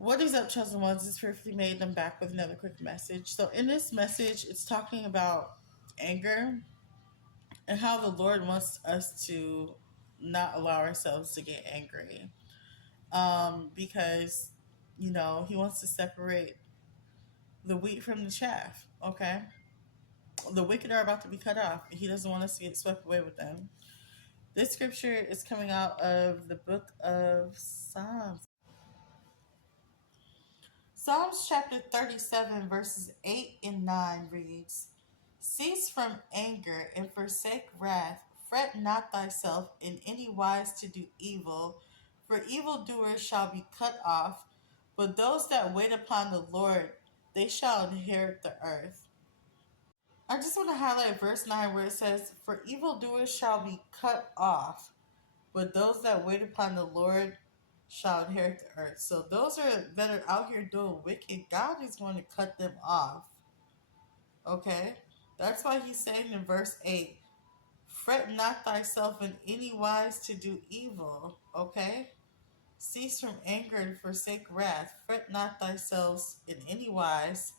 What is up, chosen ones? It's Fearfully Made. I'm back with another quick message. So, in this message, it's talking about anger and how the Lord wants us to not allow ourselves to get angry. Because, He wants to separate the wheat from the chaff, okay? The wicked are about to be cut off. He doesn't want us to get swept away with them. This scripture is coming out of the book of Psalms. Psalms chapter 37, verses 8 and 9 reads, Cease from anger and forsake wrath. Fret not thyself in any wise to do evil, for evildoers shall be cut off, but those that wait upon the Lord, they shall inherit the earth. I just want to highlight verse 9 where it says, For evildoers shall be cut off, but those that wait upon the Lord shall inherit the earth. So those that are out here doing wicked, God is going to cut them off. Okay? That's why he's saying in verse 8, Fret not thyself in any wise to do evil. Okay? Cease from anger and forsake wrath. Fret not thyself in any wise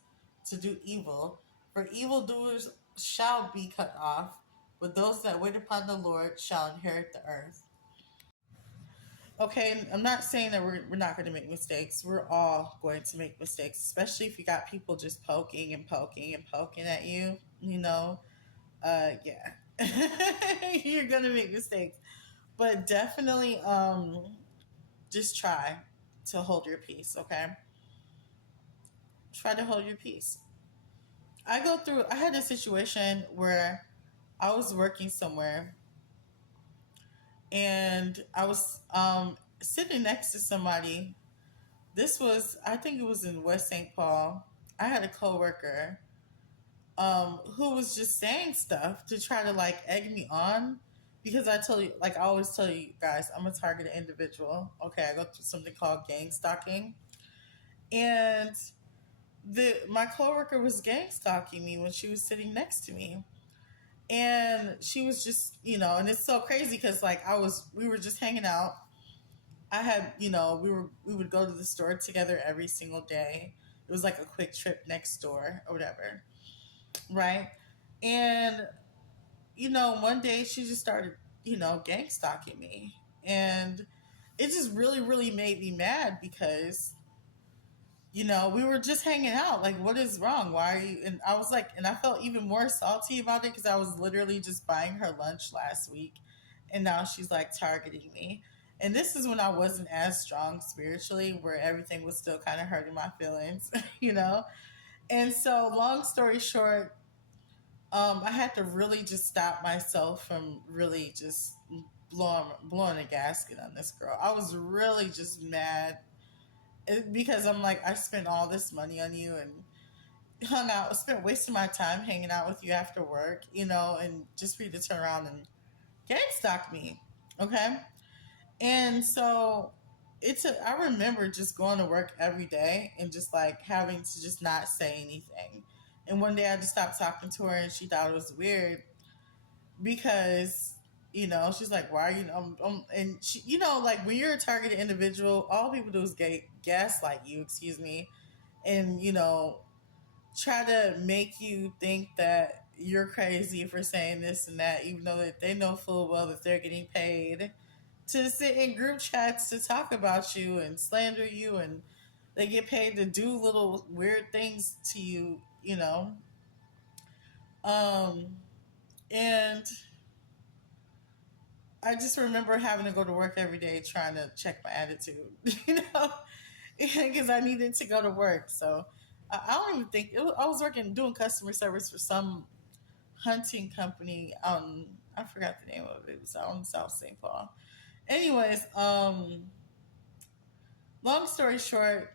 to do evil. For evildoers shall be cut off, but those that wait upon the Lord shall inherit the earth. Okay, I'm not saying that we're not going to make mistakes. We're all going to make mistakes, especially if you got people just poking and poking and poking at you. Yeah, you're going to make mistakes, but definitely, just try to hold your peace. Okay, try to hold your peace. I had a situation where I was working somewhere and I was sitting next to somebody. This was, I think it was in West St. Paul. I had a coworker who was just saying stuff to try to like egg me on because I told you, like I always tell you guys, I'm a targeted individual. Okay, I go through something called gang stalking, and the my coworker was gang stalking me when she was sitting next to me, and she was just, and it's so crazy because like we were just hanging out. I had, we would go to the store together every single day. It was like a quick trip next door or whatever, right? And one day she just started, gang stalking me, and it just really, really made me mad because we were just hanging out. Like, what is wrong? Why are you? And I was like, and I felt even more salty about it because I was literally just buying her lunch last week, and now she's like targeting me. And this is when I wasn't as strong spiritually, where everything was still kind of hurting my feelings, you know? And so, long story short, I had to really just stop myself from really just blowing a gasket on this girl. I was really just mad because I'm like, I spent all this money on you and spent wasting my time hanging out with you after work, and just for you to turn around and gang stalk me. Okay. And so I remember just going to work every day and just like having to just not say anything. And one day I just stopped talking to her and she thought it was weird because she's like, why are you and she, like when you're a targeted individual, all people do is gaslight you, excuse me, and try to make you think that you're crazy for saying this and that, even though that they know full well that they're getting paid to sit in group chats to talk about you and slander you, and they get paid to do little weird things to you, um and I just remember having to go to work every day trying to check my attitude, because I needed to go to work. So I don't even think I was working doing customer service for some hunting company. I forgot the name of it. It was out in South St. Paul. Anyways, long story short,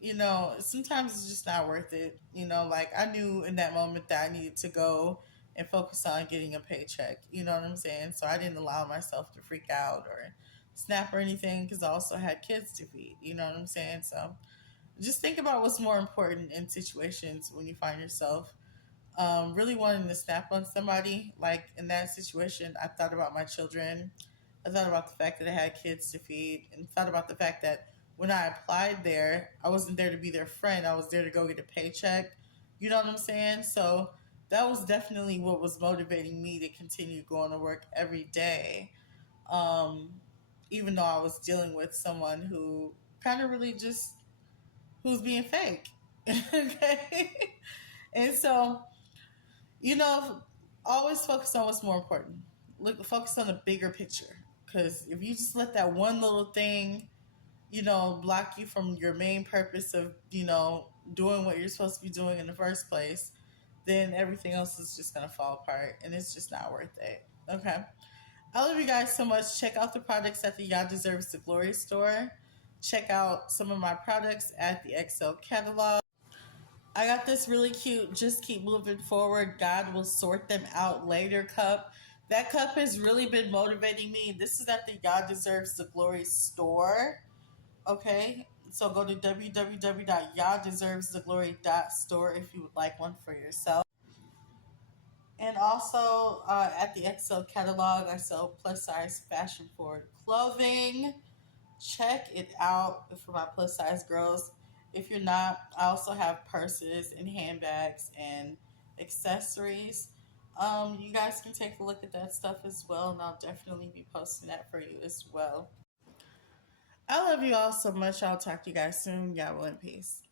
sometimes it's just not worth it. Like I knew in that moment that I needed to go and focus on getting a paycheck. You know what I'm saying? So I didn't allow myself to freak out or snap or anything because I also had kids to feed. You know what I'm saying? So just think about what's more important in situations when you find yourself really wanting to snap on somebody. Like in that situation, I thought about my children. I thought about the fact that I had kids to feed and thought about the fact that when I applied there, I wasn't there to be their friend. I was there to go get a paycheck. You know what I'm saying? So that was definitely what was motivating me to continue going to work every day. Um, Even though I was dealing with someone who kind of really just who's being fake. Okay. And so, you know, always focus on what's more important. Look, focus on the bigger picture. Because if you just let that one little thing, block you from your main purpose of, doing what you're supposed to be doing in the first place, then everything else is just going to fall apart and it's just not worth it. Okay. I love you guys so much. Check out the products at the Y'all Deserves the Glory store. Check out some of my products at the XL catalog. I got this really cute Just Keep Moving Forward, God Will Sort Them Out Later cup. That cup has really been motivating me. This is at the Y'all Deserves the Glory store. Okay, so go to www.y'alldeservestheglory.store if you would like one for yourself. And also at the XL catalog, I sell plus size fashion forward clothing. Check it out for my plus size girls. If you're not, I also have purses and handbags and accessories. You guys can take a look at that stuff as well, and I'll definitely be posting that for you as well. I love you all so much. I'll talk to you guys soon. Y'all will in peace.